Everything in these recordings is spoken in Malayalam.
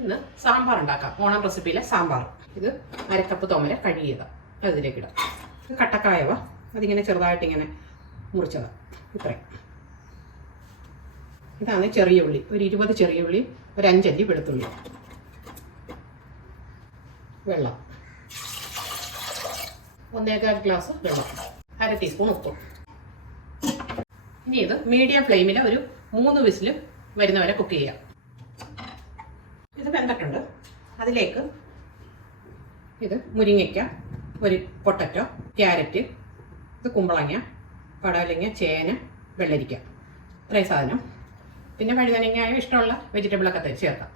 ഇന്ന് സാമ്പാർ ഉണ്ടാക്കാം. ഓണം റെസിപ്പിയിലെ സാമ്പാർ. ഇത് അരക്കപ്പ് തോമര കഴുകിയത് അതിലേക്ക് ഇടാം. കട്ടക്കായവ അതിങ്ങനെ ചെറുതായിട്ട് ഇങ്ങനെ മുറിച്ചത് ഇത്രയും. ഇതാണ് ചെറിയ ഉള്ളി, ഒരു 20 ചെറിയ ഉള്ളി, ഒരു 5 അല്ലി വെളുത്തുള്ളി. വെള്ളം 1.25 ഗ്ലാസ് വെള്ളം, 1/2 ടീസ്പൂൺ ഉപ്പ്. ഇനി ഇത് മീഡിയം ഫ്ലെയിമിൽ ഒരു 3 വിസിൽ വരുന്നവരെ കുക്ക് ചെയ്യാം. ഇത് വെന്തിട്ടുണ്ട്. അതിലേക്ക് ഇത് മുരിങ്ങയ്ക്ക, ഒരു പൊട്ടറ്റോ, ക്യാരറ്റ്, ഇത് കുമ്പളങ്ങ, പടവലങ്ങ, ചേന, വെള്ളരിക്ക, ഇത്രയും സാധനം. പിന്നെ വഴുതനങ്ങ ഇഷ്ടമുള്ള വെജിറ്റബിളൊക്കെ ചേർക്കാം.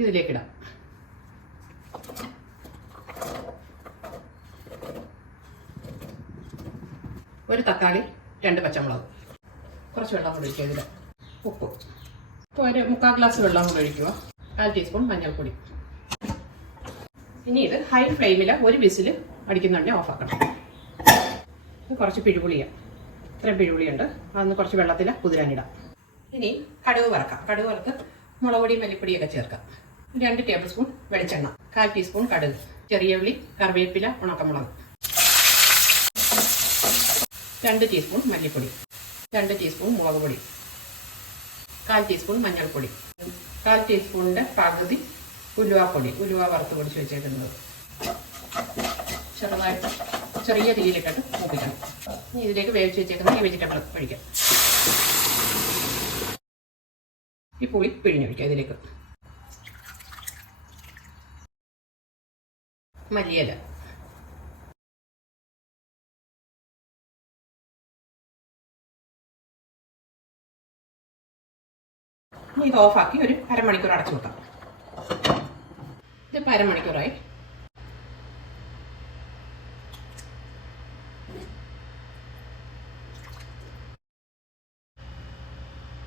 ഇതിലേക്കിടാം. ഒരു തക്കാളി, 2 പച്ചമുളക്, കുറച്ച് വെള്ളം കൂടി ഒഴിക്കുക. ഇതിൽ ഉപ്പ്, ഇപ്പോൾ ഒരു 3/4 ഗ്ലാസ് വെള്ളം കൂടി ഒഴിക്കുക. 1/2 ടീസ്പൂൺ മഞ്ഞൾപ്പൊടി. ഇനി ഇത് ഹൈ ഫ്ലെയിമിൽ ഒരു വിസിൽ അടിക്കുന്നുണ്ടെങ്കിൽ ഓഫാക്കണം. ഇത് കുറച്ച് പിഴുപുളിയാണ്, ഇത്രയും പിഴുപുളിയുണ്ട്. അതൊന്ന് കുറച്ച് വെള്ളത്തിൽ കുതിരാനിടാം. ഇനി കടുക് വറക്കാം. കടുക് വറുത്ത് മുളക് പൊടി, മല്ലിപ്പൊടിയൊക്കെ ചേർക്കാം. 2 ടേബിൾ സ്പൂൺ വെളിച്ചെണ്ണ, 1/4 ടീസ്പൂൺ കടുക്, ചെറിയ ഉള്ളി, കറിവേപ്പില, ഉണക്കമുളക്, 2 ടീസ്പൂൺ മല്ലിപ്പൊടി, 2 ടീസ്പൂൺ മുളക് പൊടി, 1/4 ടീസ്പൂൺ മഞ്ഞൾപ്പൊടി, 1/4 ടീസ്പൂണിൻ്റെ പകുതി ഉലുവാപ്പൊടി, ഉലുവ വറുത്ത് പൊടിച്ച് വെച്ചേക്കുന്നത്. ചെറുതായിട്ട് ചെറിയ തീയിലിട്ടിട്ട് മൂപ്പിക്കണം. ഇനി ഇതിലേക്ക് വേവിച്ച് വെച്ചേക്കുന്ന ഈ വെജിറ്റബിൾ ഒഴിക്കാം. ഈ പുളി പിഴിഞ്ഞൊഴിക്കാം. ഇതിലേക്ക് മല്ലിയില, ഇത് ഓഫാക്കി ഒരു 1/2 മണിക്കൂർ അടച്ചു വെക്കാം. ഇതിപ്പോൾ 1/2 മണിക്കൂറായി.